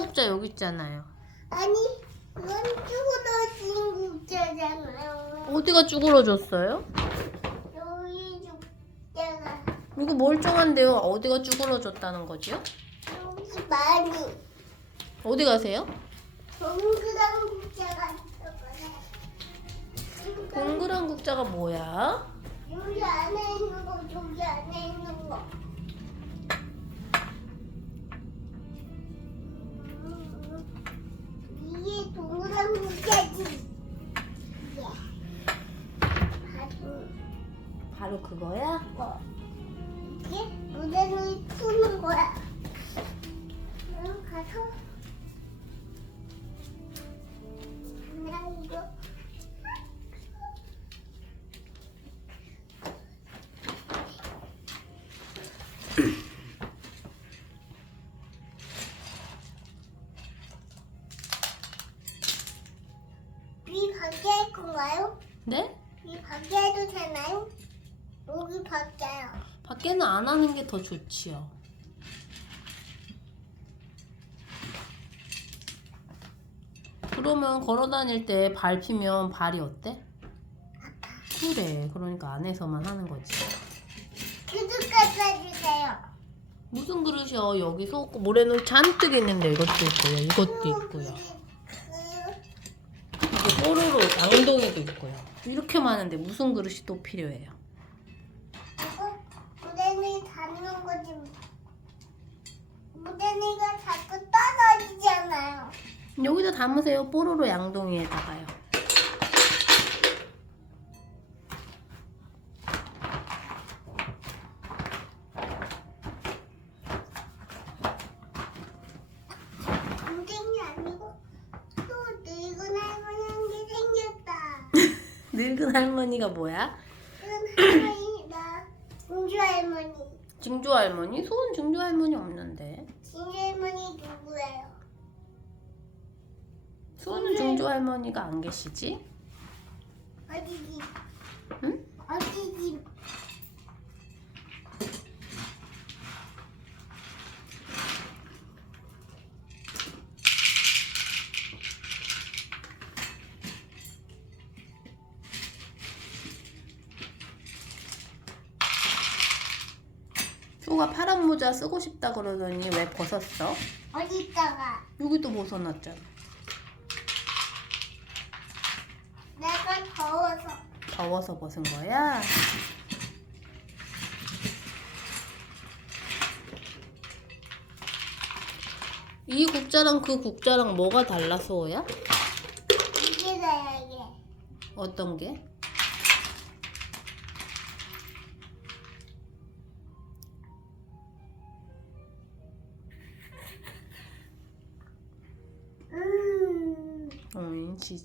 국자 여기 있잖아요. 아니, 이건 쭈그러진 국자잖아요. 어디가 쭈그러졌어요? 여기 국자가 이거 멀쩡한데요. 어디가 쭈그러졌다는 거지요? 여기 많이 어디 가세요? 동그란 국자가 있어요. 동그란 국자가 뭐야? 여기 안에 있는 거, 저기 안에 있는 거. 음, 이게 동그란 국자지. 이게 바로 바로 그거야? 거. 이게 무대를 푸는 거야. 그럼 가서 나 이거 건가요? 네? 비 밖에 해도 되나요? 여기 밖에요. 밖에는 안 하는 게 더 좋지요. 그러면 걸어 다닐 때 밟히면 발이 어때? 그래. 그러니까 안에서만 하는 거지. 그릇 갖다 주세요. 무슨 그릇이요? 여기 소 모래놀 잔뜩 있는데 이것도 있고요. 이것도 있고요. 뽀로로 양동이도 있고요. 이렇게 많은데 무슨 그릇이 또 필요해요? 무대니 닿는 거지. 무대니가 자꾸 떨어지잖아요. 여기다 담으세요. 뽀로로 양동이에다가요. 무대니 아니고 또 늙은 할머니 한 게 생겼다. 할머니가 뭐야? 할머니 나 공주 할머니. 증조 할머니? 소은 증조 할머니 없는데. 진주 할머니 누구예요? 소은 증조 할머니가 안 계시지? 어디지? 응? 어디지? 소가 파란 모자 쓰고 싶다 그러더니 왜 벗었어? 어디 있다가 여기도 벗어놨잖아. 내가 더워서 더워서 벗은 거야? 이 국자랑 그 국자랑 뭐가 달라 소야? 이게 다야 이게. 어떤 게?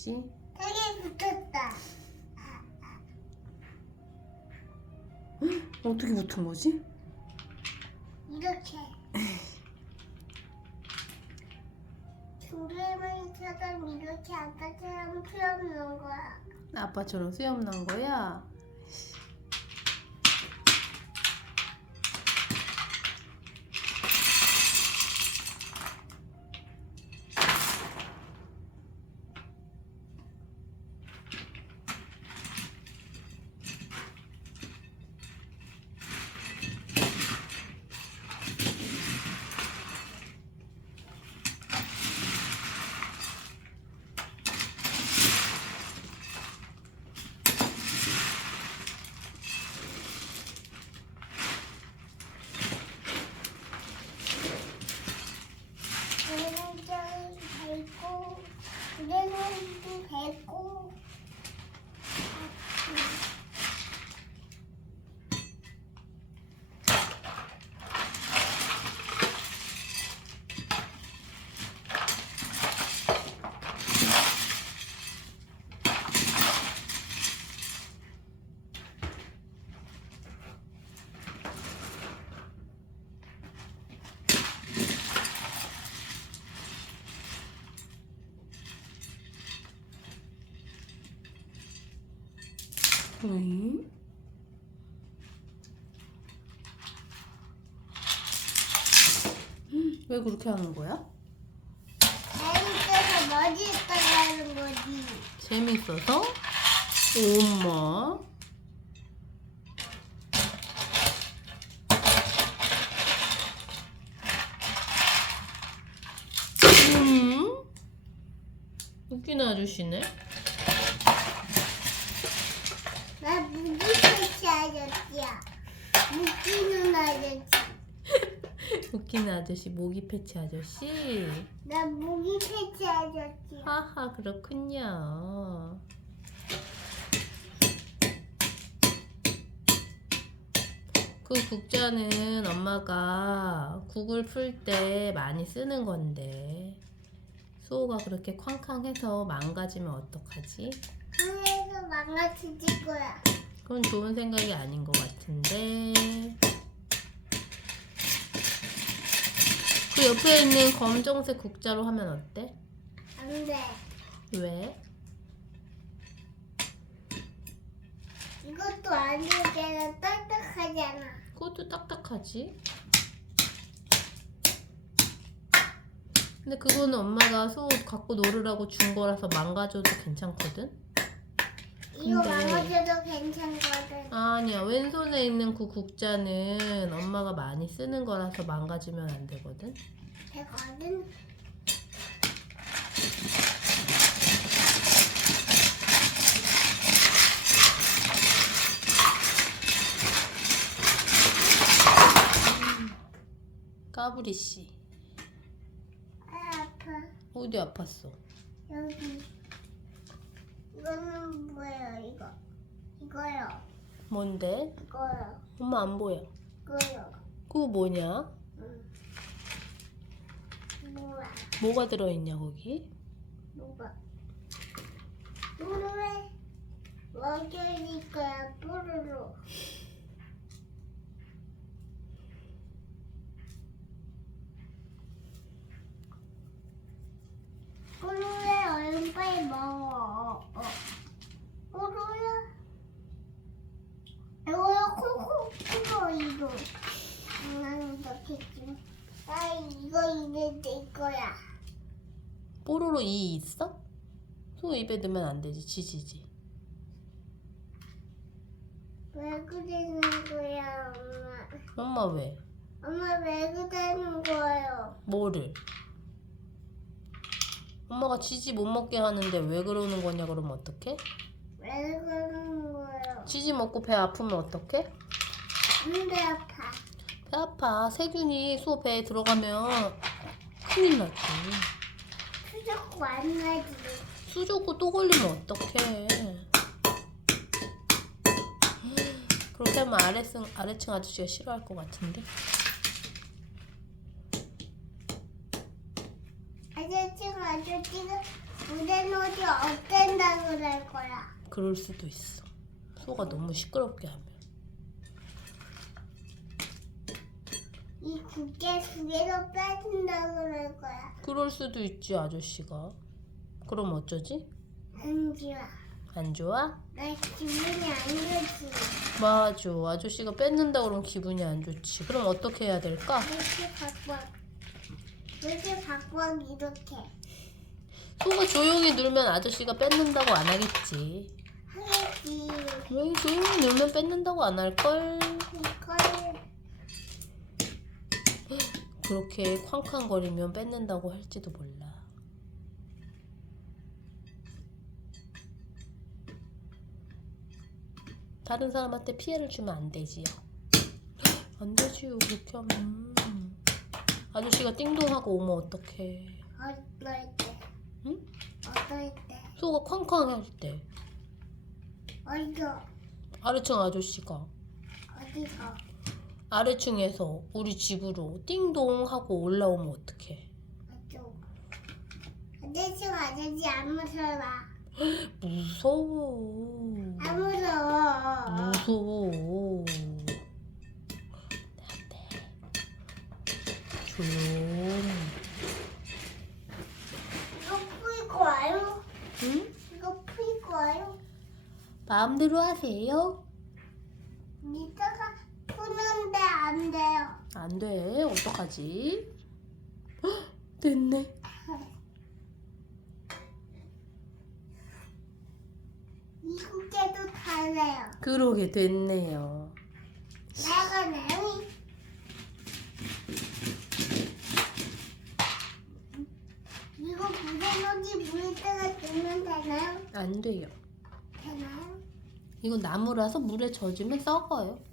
어, 지지? 되게 붙었다. 어떻게 붙은 거지? 이렇게. 중개만처럼 이렇게 아까처럼 풀어놓는 거야. 아빠처럼 수염 난 거야? 얘는 좀 밟고, 얘는 좀 밟고. 왜? 왜 그렇게 하는 거야? 어디서 하는 거지? 재밌어서? 엄마. 음? 웃기는 아저씨네. 나 무기 패치 아저씨야. 무기는 아저씨. 웃기는 아저씨, 모기 패치 아저씨. 나 무기 패치 아저씨야. 하하, 그렇군요. 그 국자는 엄마가 국을 풀 때 많이 쓰는 건데 수호가 그렇게 쾅쾅해서 망가지면 어떡하지? 하늘에서 망가뜨릴 거야. 그건 좋은 생각이 아닌 것 같은데 그 옆에 있는 검정색 국자로 하면 어때? 안 돼. 왜? 이것도 아니잖아. 딱딱하잖아. 그것도 딱딱하지. 근데 그거는 엄마가 소 갖고 놀으라고 준 거라서 망가져도 괜찮거든? 이거 근데- 망가져도 괜찮거든. 아니야. 왼손에 있는 그 국자는 엄마가 많이 쓰는 거라서 망가지면 안 되거든? 되거든. 까불이 씨. 아, 아파. 어디 아팠어? 여기. 이거는 뭐예요, 이거? 이거요. 뭔데? 이거요. 엄마 안 보여. 이거요. 그거 뭐냐? 응. 뭐야? 뭐가 들어있냐 거기? 뭐가? 먹여줄 거야, 뽀로로. 뽀로로의 얼른 빨리 먹어. 어. 뽀로로. 이거요, 코코, 코코, 이거. 나는 넣겠지만. 나 이거 입에 내 거야. 뽀로로 이 있어? 소 입에 넣으면 안 되지. 지지지. 왜 그러는 거야, 엄마? 엄마 왜? 엄마 왜 그러는 거예요? 뭐를? 엄마가 지지 못 먹게 하는데 왜 그러는 거냐 그러면 어떡해? 왜 그러는 거예요? 지지 먹고 배 아프면 어떡해? 근데 아파. 배 아파. 세균이 소 배에 들어가면 큰일 나지. 수족고 안 나지. 수족구 또 걸리면 어떡해. 그렇게 하면 아래층, 아래층 아저씨가 싫어할 것 같은데. 아저씨가 아저씨가 물에 넣지 어땠다 그럴 거야. 그럴 수도 있어. 소가 너무 시끄럽게 하면. 이 국제 속에서 빠진다 그럴 거야. 그럴 수도 있지, 아저씨가. 그럼 어쩌지? 안 좋아. 안 좋아? 나 기분이 안 좋지. 맞아. 아저씨가 뺏는다 그러면 기분이 안 좋지. 그럼 어떻게 해야 될까? 이렇게 바꿔. 이렇게 바꿔 이렇게. 소가 조용히 놀면 아저씨가 뺏는다고 안 하겠지. 하겠지. 왜 조용히 놀면 뺏는다고 안 할걸? 이걸 그렇게 쾅쾅거리면 뺏는다고 할지도 몰라. 다른 사람한테 피해를 주면 안 되지요. 안 되지요, 그렇게 하면. 아저씨가 띵동하고 오면 어떡해. 어떨 때? 응? 어떨 때? 소가 쾅쾅 할 때. 어디서? 아래층 아저씨가 어디서? 아래층에서 우리 집으로 띵동 하고 올라오면 어떡해. 아저씨가 아저씨 안 무서워. 무서워. 안 무서워. 무서워. 조용. 이거 풀고 와요? 응? 이거 풀고 와요? 마음대로 하세요. 푸는데 안 돼요. 안 돼. 어떡하지? 됐네. 이국에도 달래요. 그러게 됐네요. 내가 내이 이거 부대목이 물에다가 넣으면 되나요? 안 돼요. 되나요? 이건 나무라서 물에 젖으면 썩어요.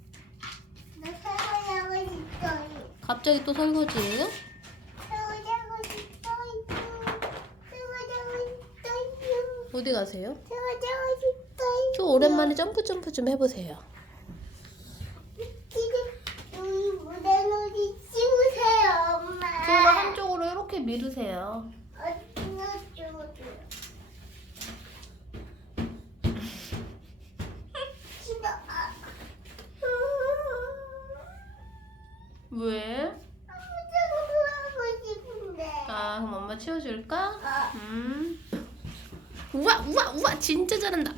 갑자기 또 설거지예요? 설거지하고 싶어요. 설거지하고 싶어요. 어디 가세요? 설거지하고 싶어요. 또 오랜만에 점프 점프 좀 해보세요. 지금 우리 무대 놀이 씌우세요, 엄마. 소가 한쪽으로 이렇게 밀으세요. 어느 쪽으로? 싫어. 아. 왜? 싶은데. 아 그럼 엄마 치워줄까? 아, 음. 우와 우와 우와 진짜 잘한다.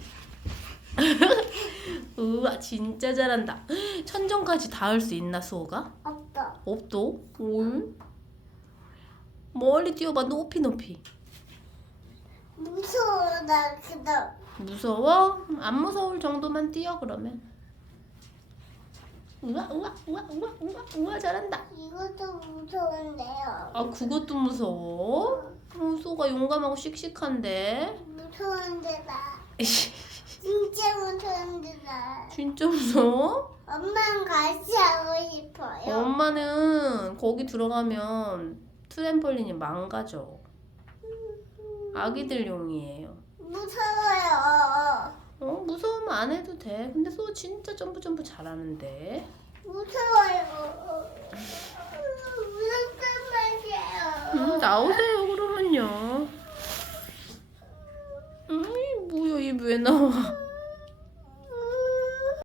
우와 진짜 잘한다. 천정까지 닿을 수 있나 수호가? 없다. 없도? 올? 멀리 뛰어봐 높이 높이. 무서워 나 그다. 무서워? 안 무서울 정도만 뛰어 그러면. 우와 우와 우와 우와 우와 우와 잘한다. 이것도 무서운데요. 아 그것도 무서워? 어, 소가 용감하고 씩씩한데. 무서운데 나. 진짜 무서운데 나. 진짜 무서워? 엄마랑 같이 하고 싶어요. 엄마는 거기 들어가면 트램펄린이 망가져. 아기들용이에요. 무서워요. 어 무서우면 안 해도 돼. 근데 소 진짜 점프 점프 잘하는데. 무서워요. 무섭단 말이에요. 음, 나오세요 그러면요. 음 뭐야 얘왜 나와?